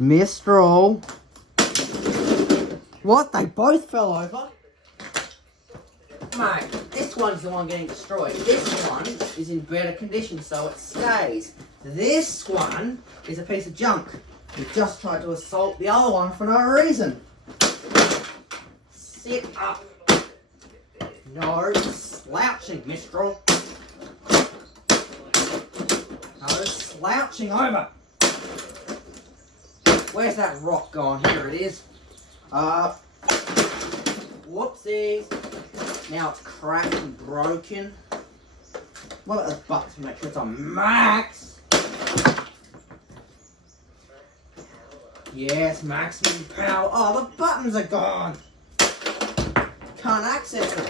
Mistral. What? They both fell over? Mate, this one's the one getting destroyed. This one is in better condition, so it stays. This one is a piece of junk. We just tried to assault the other one for no reason. Sit up. No slouching, Mistral. No slouching over. Where's that rock gone? Here it is. Whoopsies. Now it's cracked and broken. What about the buttons to make sure it's on max? Yes, maximum power. Oh, the buttons are gone. Can't access them.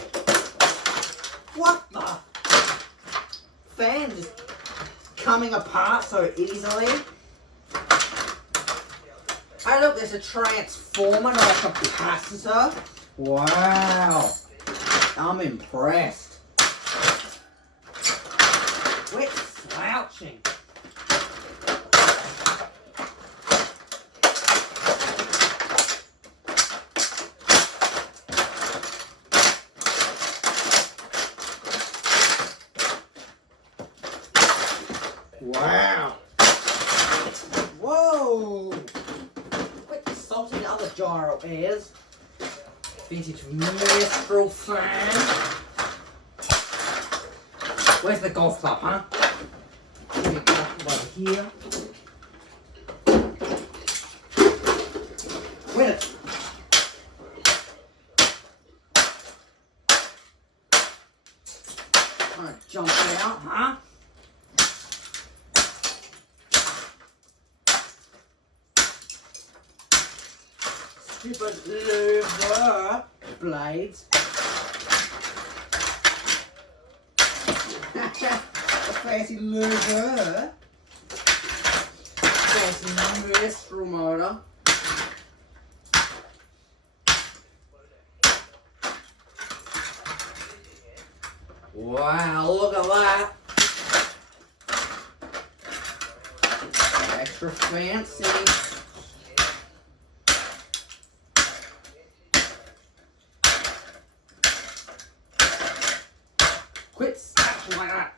What the? Fan just coming apart so easily. Hey look, there's a transformer, not a capacitor. Wow. I'm impressed. Quit slouching. Wow. Whoa. Quit assaulting other gyro-aires. Vintage Mistral fan. Where's the golf club, huh? Give me a golf club over here. Win it. Trying to jump out, huh? Stupid lever blades. A fancy lever. Fancy Mistral motor. Wow, look at that. Extra fancy. Quit scratching like that.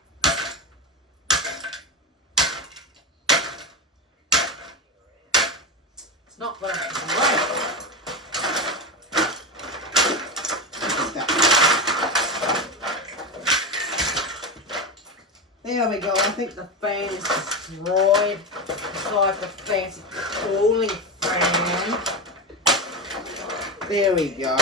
It's not gonna break. There we go. I think the fan is destroyed. It's like the fancy cooling fan. There we go.